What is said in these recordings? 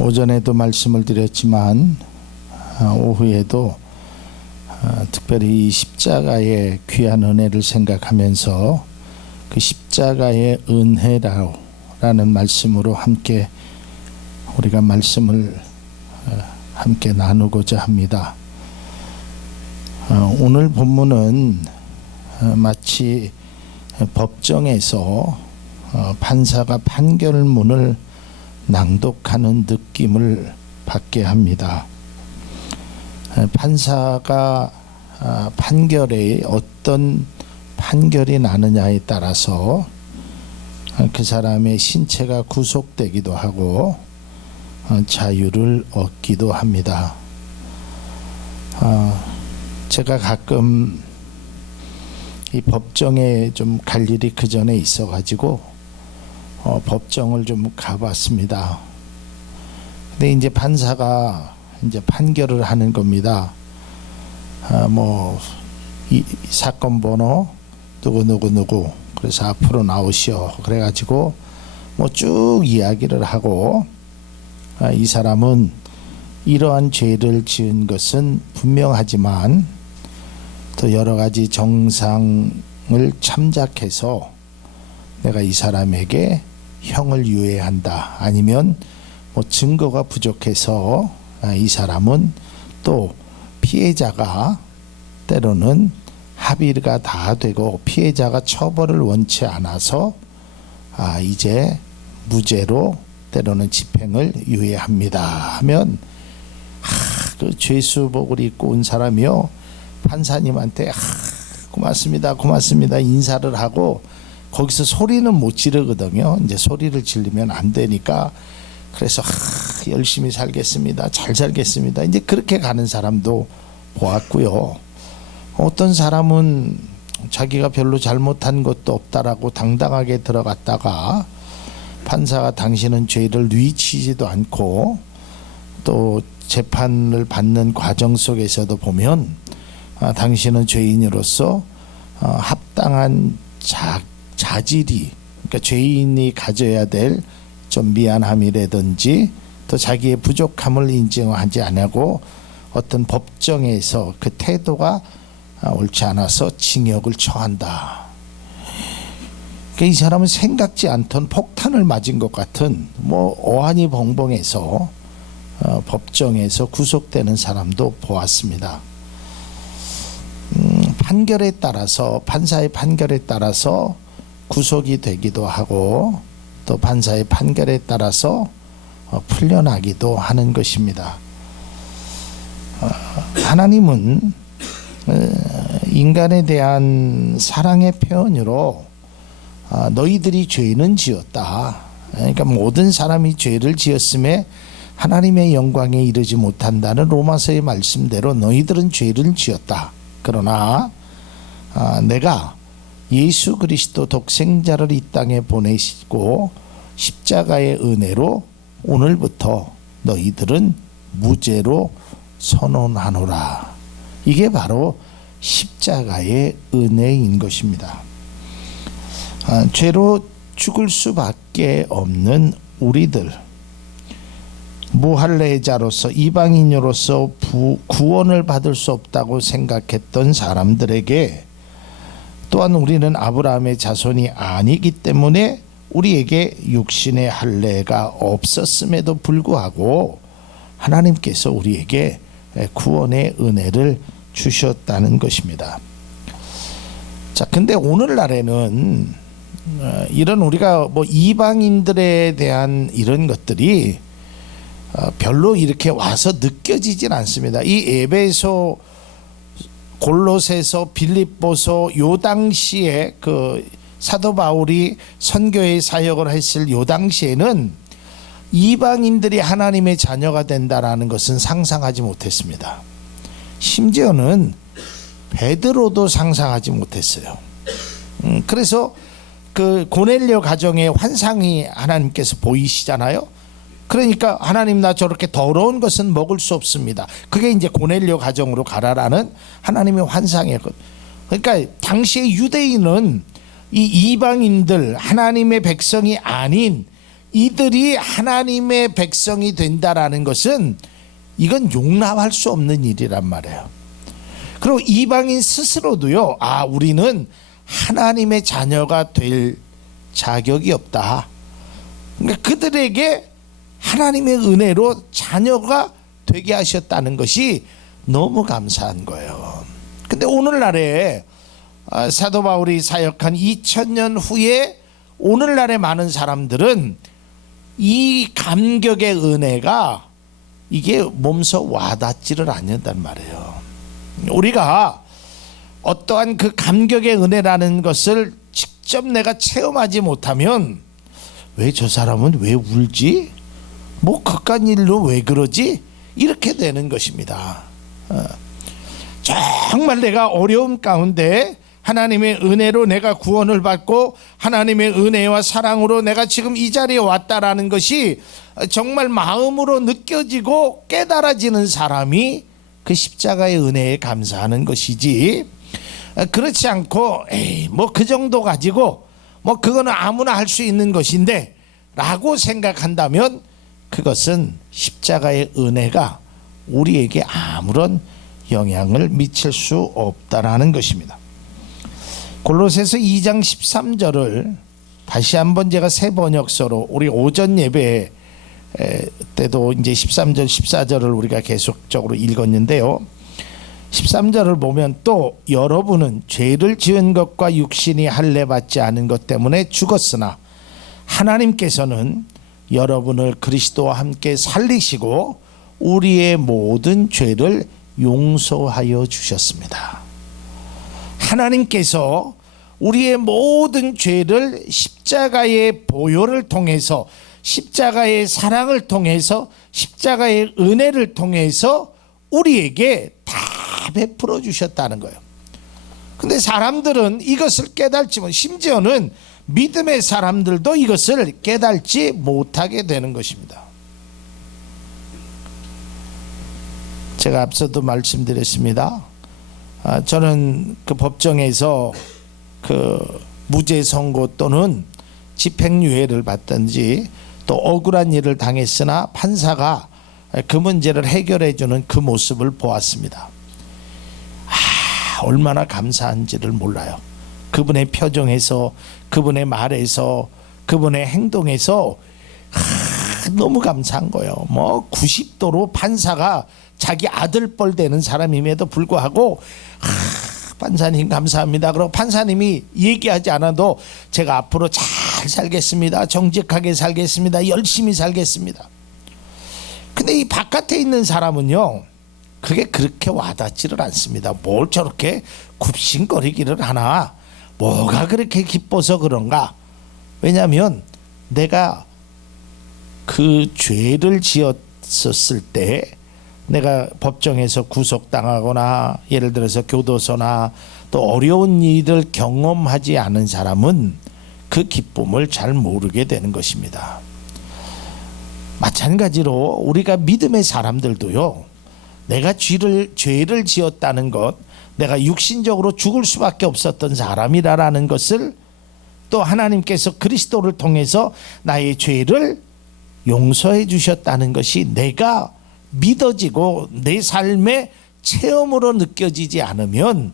오전에도 말씀을 드렸지만 오후에도 특별히 이 십자가의 귀한 은혜를 생각하면서 그 십자가의 은혜라는 말씀으로 함께 우리가 말씀을 함께 나누고자 합니다. 오늘 본문은 마치 법정에서 판사가 판결문을 낭독하는 느낌을 받게 합니다. 판사가 판결에 어떤 판결이 나느냐에 따라서 그 사람의 신체가 구속되기도 하고 자유를 얻기도 합니다. 제가 가끔 이 법정에 좀 갈 일이 그 전에 있어가지고 법정을 좀 가봤습니다. 근데 이제 판사가 이제 판결을 하는 겁니다. 이 사건 번호 누구 그래서 앞으로 나오시오 그래가지고 쭉 이야기를 하고 이 사람은 이러한 죄를 지은 것은 분명하지만 또 여러 가지 정상을 참작해서 내가 이 사람에게 형을 유예한다. 아니면 증거가 부족해서 이 사람은 또 피해자가 때로는 합의가 다 되고 피해자가 처벌을 원치 않아서 이제 무죄로 때로는 집행을 유예합니다 하면 그 죄수복을 입고 온 사람이요 판사님한테 고맙습니다 인사를 하고 거기서 소리는 못 지르거든요. 이제 소리를 지르면 안 되니까 그래서 열심히 살겠습니다. 잘 살겠습니다. 이제 그렇게 가는 사람도 보았고요. 어떤 사람은 자기가 별로 잘못한 것도 없다라고 당당하게 들어갔다가 판사가 당신은 죄를 뉘치지도 않고 또 재판을 받는 과정 속에서도 보면 당신은 죄인으로서 합당한 자질이 그러니까 죄인이 가져야 될 좀 미안함이라든지 또 자기의 부족함을 인정하지 않고 어떤 법정에서 그 태도가 옳지 않아서 징역을 처한다. 그러니까 이 사람은 생각지 않던 폭탄을 맞은 것 같은 어안이 벙벙해서 법정에서 구속되는 사람도 보았습니다. 판결에 따라서 판사의 판결에 따라서 구속이 되기도 하고 또 판사의 판결에 따라서 풀려나기도 하는 것입니다. 하나님은 인간에 대한 사랑의 표현으로 너희들이 죄는 지었다. 그러니까 모든 사람이 죄를 지었음에 하나님의 영광에 이르지 못한다는 로마서의 말씀대로 너희들은 죄를 지었다. 그러나 내가 예수 그리스도 독생자를 이 땅에 보내시고 십자가의 은혜로 오늘부터 너희들은 무죄로 선언하노라. 이게 바로 십자가의 은혜인 것입니다. 죄로 죽을 수밖에 없는 우리들, 무할례자로서 이방인으로서 구원을 받을 수 없다고 생각했던 사람들에게 또한 우리는 아브라함의 자손이 아니기 때문에 우리에게 육신의 할례가 없었음에도 불구하고 하나님께서 우리에게 구원의 은혜를 주셨다는 것입니다. 자, 근데 오늘날에는 이런 우리가 이방인들에 대한 이런 것들이 별로 이렇게 와서 느껴지진 않습니다. 이 에베소, 골로새서, 빌립보서 요 당시에 그 사도 바울이 선교의 사역을 했을 요 당시에는 이방인들이 하나님의 자녀가 된다라는 것은 상상하지 못했습니다. 심지어는 베드로도 상상하지 못했어요. 그래서 그 고넬료 가정의 환상이 하나님께서 보이시잖아요. 그러니까 하나님 나 저렇게 더러운 것은 먹을 수 없습니다. 그게 이제 고넬료 가정으로 가라라는 하나님의 환상이었거든요. 그러니까 당시의 유대인은 이 이방인들 하나님의 백성이 아닌 이들이 하나님의 백성이 된다라는 것은 이건 용납할 수 없는 일이란 말이에요. 그리고 이방인 스스로도요, 우리는 하나님의 자녀가 될 자격이 없다. 그러니까 그들에게 하나님의 은혜로 자녀가 되게 하셨다는 것이 너무 감사한 거예요. 근데 오늘날에 사도 바울이 사역한 2000년 후에 오늘날의 많은 사람들은 이 감격의 은혜가 이게 몸소 와닿지를 않는단 말이에요. 우리가 어떠한 그 감격의 은혜라는 것을 직접 내가 체험하지 못하면 왜 저 사람은 왜 울지? 뭐 그깟 일로 왜 그러지? 이렇게 되는 것입니다. 정말 내가 어려움 가운데 하나님의 은혜로 내가 구원을 받고 하나님의 은혜와 사랑으로 내가 지금 이 자리에 왔다라는 것이 정말 마음으로 느껴지고 깨달아지는 사람이 그 십자가의 은혜에 감사하는 것이지, 그렇지 않고 뭐 그 정도 가지고 뭐 그거는 아무나 할 수 있는 것인데 라고 생각한다면 그것은 십자가의 은혜가 우리에게 아무런 영향을 미칠 수 없다라는 것입니다. 골로새서 2장 13절을 다시 한번 제가 새 번역서로, 우리 오전 예배 때도 이제 13절 14절을 우리가 계속적으로 읽었는데요, 13절을 보면 또 여러분은 죄를 지은 것과 육신이 할례 받지 않은 것 때문에 죽었으나 하나님께서는 여러분을 그리스도와 함께 살리시고 우리의 모든 죄를 용서하여 주셨습니다. 하나님께서 우리의 모든 죄를 십자가의 보혈을 통해서, 십자가의 사랑을 통해서, 십자가의 은혜를 통해서 우리에게 다 베풀어 주셨다는 거예요. 근데 사람들은 이것을 깨달지 못, 심지어는 믿음의 사람들도 이것을 깨달지 못하게 되는 것입니다. 제가 앞서도 말씀드렸습니다. 저는 그 법정에서 그 무죄 선고 또는 집행유예를 받든지 또 억울한 일을 당했으나 판사가 그 문제를 해결해 주는 그 모습을 보았습니다. 얼마나 감사한지를 몰라요. 그분의 표정에서, 그분의 말에서, 그분의 행동에서 너무 감사한 거예요. 뭐 90도로 판사가 자기 아들뻘 되는 사람임에도 불구하고 판사님 감사합니다. 그리고 판사님이 얘기하지 않아도 제가 앞으로 잘 살겠습니다. 정직하게 살겠습니다. 열심히 살겠습니다. 근데 이 바깥에 있는 사람은요, 그게 그렇게 와닿지를 않습니다. 뭘 저렇게 굽신거리기를 하나, 뭐가 그렇게 기뻐서 그런가. 왜냐하면 내가 그 죄를 지었었을 때 내가 법정에서 구속당하거나 예를 들어서 교도소나 또 어려운 일을 경험하지 않은 사람은 그 기쁨을 잘 모르게 되는 것입니다. 마찬가지로 우리가 믿음의 사람들도요, 내가 죄를 지었다는 것, 내가 육신적으로 죽을 수밖에 없었던 사람이라는 것을 또 하나님께서 그리스도를 통해서 나의 죄를 용서해 주셨다는 것이 내가 믿어지고 내 삶의 체험으로 느껴지지 않으면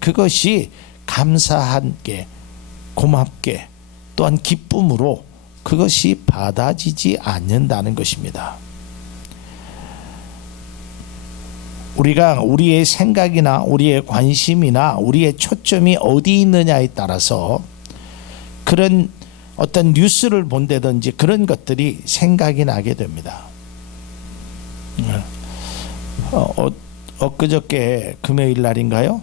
그것이 감사한 게, 고맙게, 또한 기쁨으로 그것이 받아지지 않는다는 것입니다. 우리가 우리의 생각이나 우리의 관심이나 우리의 초점이 어디 있느냐에 따라서 그런 어떤 뉴스를 본다든지 그런 것들이 생각이 나게 됩니다. 엊그저께 금요일 날인가요?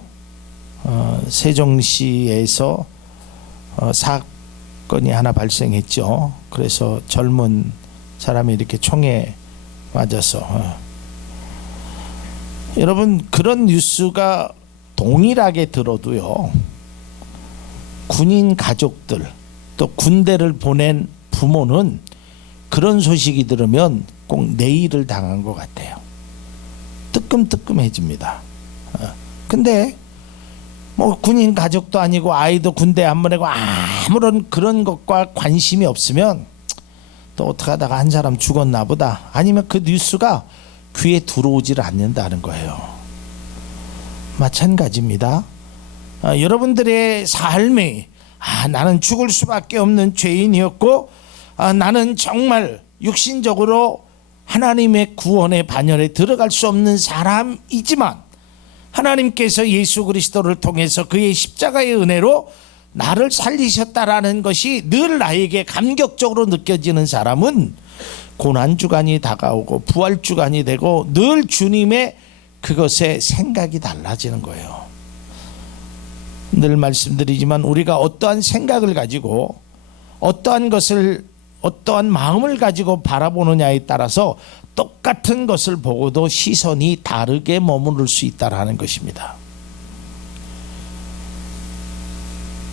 세종시에서 사건이 하나 발생했죠. 그래서 젊은 사람이 이렇게 총에 맞아서 여러분, 그런 뉴스가 동일하게 들어도요, 군인 가족들 또 군대를 보낸 부모는 그런 소식이 들으면 꼭 내일을 당한 것 같아요. 뜨끔뜨끔해집니다. 근데 뭐 군인 가족도 아니고 아이도 군대 안 보내고 아무런 그런 것과 관심이 없으면 또 어떻게 하다가 한 사람 죽었나 보다, 아니면 그 뉴스가 귀에 들어오지를 않는다는 거예요. 마찬가지입니다. 여러분들의 삶이 나는 죽을 수밖에 없는 죄인이었고 나는 정말 육신적으로 하나님의 구원의 반열에 들어갈 수 없는 사람이지만 하나님께서 예수 그리스도를 통해서 그의 십자가의 은혜로 나를 살리셨다라는 것이 늘 나에게 감격적으로 느껴지는 사람은 고난주간이 다가오고 부활주간이 되고 늘 주님의 그것에 생각이 달라지는 거예요. 늘 말씀드리지만 우리가 어떠한 생각을 가지고 어떠한 것을, 어떠한 마음을 가지고 바라보느냐에 따라서 똑같은 것을 보고도 시선이 다르게 머무를 수 있다는 것입니다.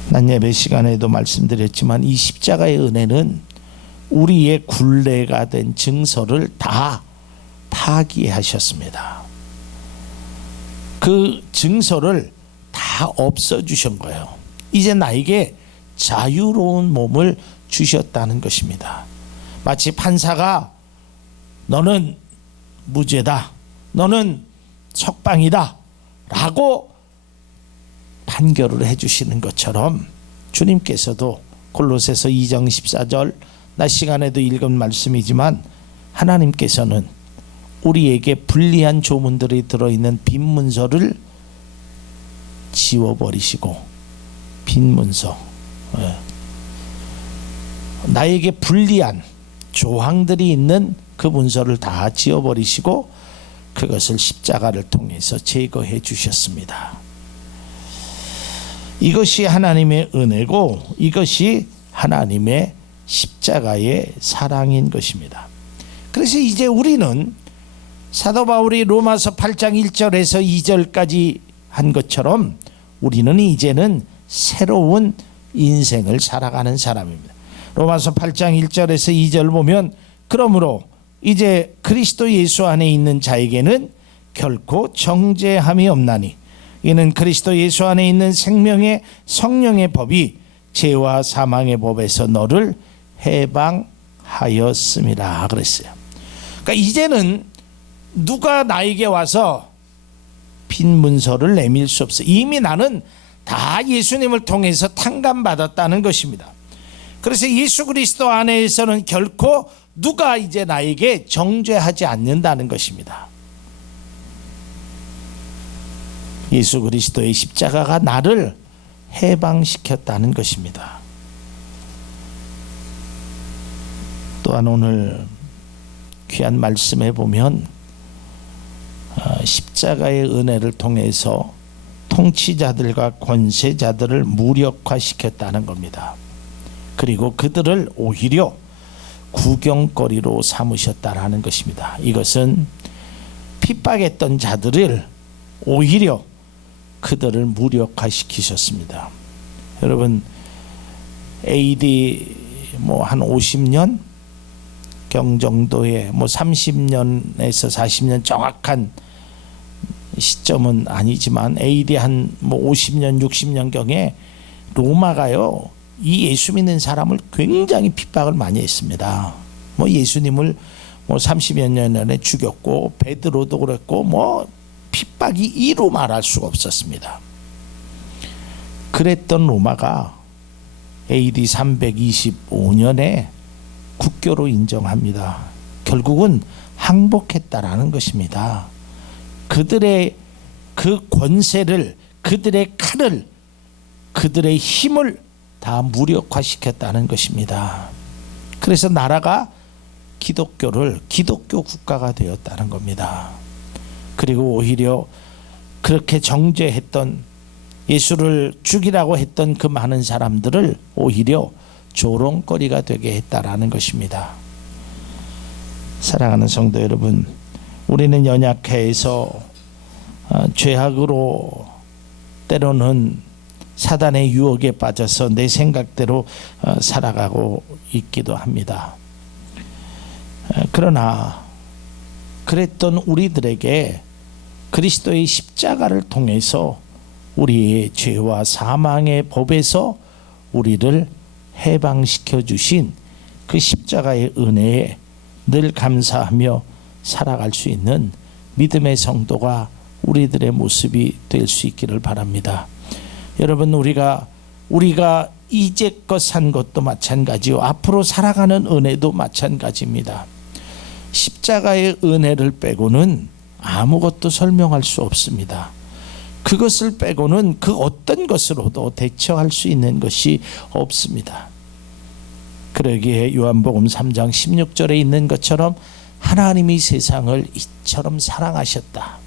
난 예배 시간에도 말씀드렸지만 이 십자가의 은혜는 우리의 굴레가 된 증서를 다 파기하셨습니다. 그 증서를 다 없어주신 거예요. 이제 나에게 자유로운 몸을 주셨다는 것입니다. 마치 판사가 너는 무죄다, 너는 석방이다 라고 판결을 해주시는 것처럼 주님께서도 골로새서 2장 14절 낮 시간에도 읽은 말씀이지만 하나님께서는 우리에게 불리한 조문들이 들어있는 빈 문서를 지워버리시고, 빈 문서, 나에게 불리한 조항들이 있는 그 문서를 다 지워버리시고 그것을 십자가를 통해서 제거해 주셨습니다. 이것이 하나님의 은혜고 이것이 하나님의 십자가의 사랑인 것입니다. 그래서 이제 우리는 사도 바울이 로마서 8장 1절에서 2절까지 한 것처럼 우리는 이제는 새로운 인생을 살아가는 사람입니다. 로마서 8장 1절에서 2절 보면 그러므로 이제 그리스도 예수 안에 있는 자에게는 결코 정죄함이 없나니 이는 그리스도 예수 안에 있는 생명의 성령의 법이 죄와 사망의 법에서 너를 해방하였음이라 그랬어요. 그러니까 이제는 누가 나에게 와서 빈 문서를 내밀 수 없어요. 이미 나는 다 예수님을 통해서 탕감받았다는 것입니다. 그래서 예수 그리스도 안에서는 결코 누가 이제 나에게 정죄하지 않는다는 것입니다. 예수 그리스도의 십자가가 나를 해방시켰다는 것입니다. 또한 오늘 귀한 말씀에 보면 십자가의 은혜를 통해서 통치자들과 권세자들을 무력화시켰다는 겁니다. 그리고 그들을 오히려 구경거리로 삼으셨다라는 것입니다. 이것은 핍박했던 자들을 오히려 그들을 무력화시키셨습니다. 여러분 AD 한 50년 경 정도의 30년에서 40년 정확한 시점은 아니지만 AD 한 50년 60년 경에 로마가요 이 예수 믿는 사람을 굉장히 핍박을 많이 했습니다. 예수님을 30여 년 전에 죽였고 베드로도 그랬고 핍박이 이루 말할 수가 없었습니다. 그랬던 로마가 AD 325년에 국교로 인정합니다. 결국은 항복했다라는 것입니다. 그들의 그 권세를, 그들의 칼을, 그들의 힘을 다 무력화시켰다는 것입니다. 그래서 나라가 기독교 국가가 되었다는 겁니다. 그리고 오히려 그렇게 정죄했던, 예수를 죽이라고 했던 그 많은 사람들을 오히려 조롱거리가 되게 했다라는 것입니다. 사랑하는 성도 여러분, 우리는 연약해서 죄악으로 때로는 사단의 유혹에 빠져서 내 생각대로 살아가고 있기도 합니다. 그러나 그랬던 우리들에게 그리스도의 십자가를 통해서 우리의 죄와 사망의 법에서 우리를 해방시켜 주신 그 십자가의 은혜에 늘 감사하며 살아갈 수 있는 믿음의 성도가 우리들의 모습이 될 수 있기를 바랍니다. 여러분, 우리가 이제껏 산 것도 마찬가지요, 앞으로 살아가는 은혜도 마찬가지입니다. 십자가의 은혜를 빼고는 아무것도 설명할 수 없습니다. 그것을 빼고는 그 어떤 것으로도 대처할 수 있는 것이 없습니다. 그러기에 요한복음 3장 16절에 있는 것처럼 하나님이 세상을 이처럼 사랑하셨다.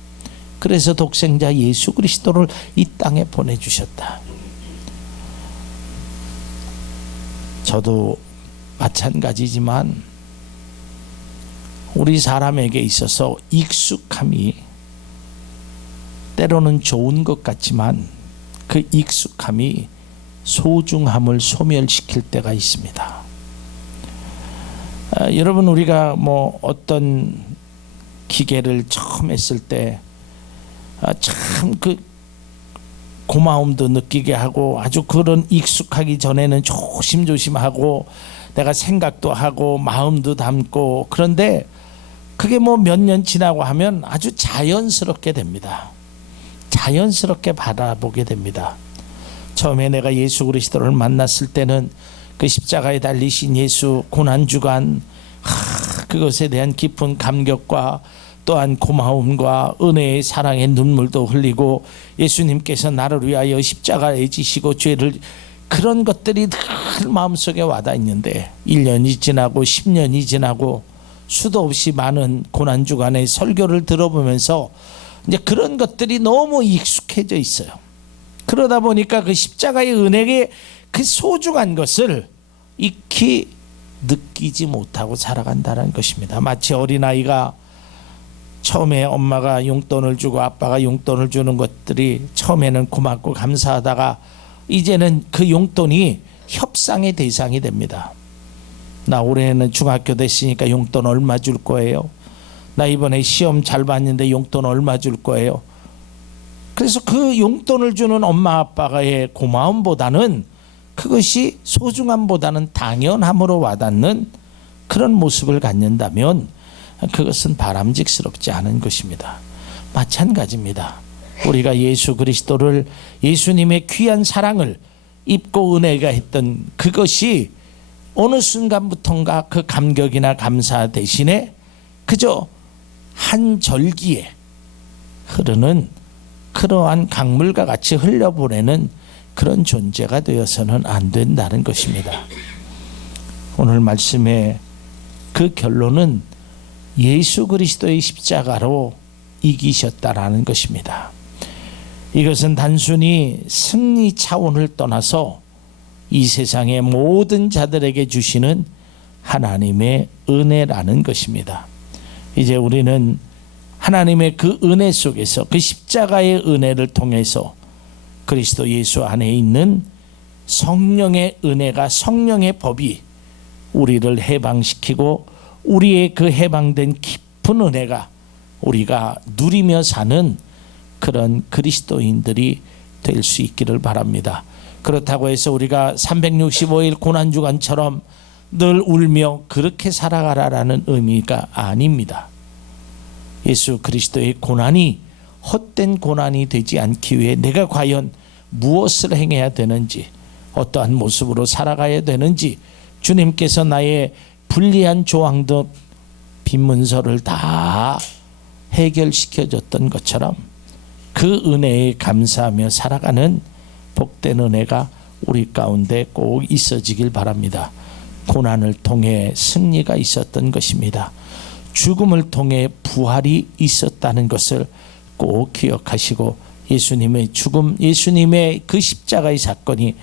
그래서 독생자 예수 그리스도를 이 땅에 보내주셨다. 저도 마찬가지지만 우리 사람에게 있어서 익숙함이 때로는 좋은 것 같지만 그 익숙함이 소중함을 소멸시킬 때가 있습니다. 여러분, 우리가 어떤 기계를 처음 했을 때 참 그 고마움도 느끼게 하고, 아주 그런 익숙하기 전에는 조심조심하고 내가 생각도 하고 마음도 담고, 그런데 그게 몇 년 지나고 하면 아주 자연스럽게 됩니다. 자연스럽게 바라보게 됩니다. 처음에 내가 예수 그리스도를 만났을 때는 그 십자가에 달리신 예수 고난주간, 그것에 대한 깊은 감격과 또한 고마움과 은혜의 사랑의 눈물도 흘리고, 예수님께서 나를 위하여 십자가에 지시고 죄를, 그런 것들이 늘 마음속에 와닿아 있는데 1년이 지나고 10년이 지나고 수도 없이 많은 고난주간의 설교를 들어보면서 이제 그런 것들이 너무 익숙해져 있어요. 그러다 보니까 그 십자가의 은혜의 그 소중한 것을 익히 느끼지 못하고 살아간다는 것입니다. 마치 어린아이가 처음에 엄마가 용돈을 주고 아빠가 용돈을 주는 것들이 처음에는 고맙고 감사하다가 이제는 그 용돈이 협상의 대상이 됩니다. 나 올해는 중학교 됐으니까 용돈 얼마 줄 거예요? 나 이번에 시험 잘 봤는데 용돈 얼마 줄 거예요? 그래서 그 용돈을 주는 엄마 아빠의 고마움보다는, 그것이 소중함보다는 당연함으로 와닿는 그런 모습을 갖는다면 그것은 바람직스럽지 않은 것입니다. 마찬가지입니다. 우리가 예수 그리스도를, 예수님의 귀한 사랑을 입고 은혜가 했던 그것이 어느 순간부턴가 그 감격이나 감사 대신에 그저 한 절기에 흐르는 그러한 강물과 같이 흘려보내는 그런 존재가 되어서는 안 된다는 것입니다. 오늘 말씀의 그 결론은 예수 그리스도의 십자가로 이기셨다라는 것입니다. 이것은 단순히 승리 차원을 떠나서 이 세상의 모든 자들에게 주시는 하나님의 은혜라는 것입니다. 이제 우리는 하나님의 그 은혜 속에서, 그 십자가의 은혜를 통해서 그리스도 예수 안에 있는 성령의 은혜가, 성령의 법이 우리를 해방시키고, 우리의 그 해방된 깊은 은혜가 우리가 누리며 사는 그런 그리스도인들이 될 수 있기를 바랍니다. 그렇다고 해서 우리가 365일 고난주간처럼 늘 울며 그렇게 살아가라라는 의미가 아닙니다. 예수 그리스도의 고난이 헛된 고난이 되지 않기 위해 내가 과연 무엇을 행해야 되는지, 어떠한 모습으로 살아가야 되는지, 주님께서 나의 불리한 조항도 빈문서를 다 해결시켜줬던 것처럼 그 은혜에 감사하며 살아가는 복된 은혜가 우리 가운데 꼭 있어지길 바랍니다. 고난을 통해 승리가 있었던 것입니다. 죽음을 통해 부활이 있었다는 것을 꼭 기억하시고, 예수님의 죽음, 예수님의 그 십자가의 사건이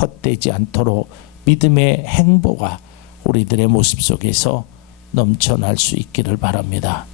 헛되지 않도록 믿음의 행보가 우리들의 모습 속에서 넘쳐날 수 있기를 바랍니다.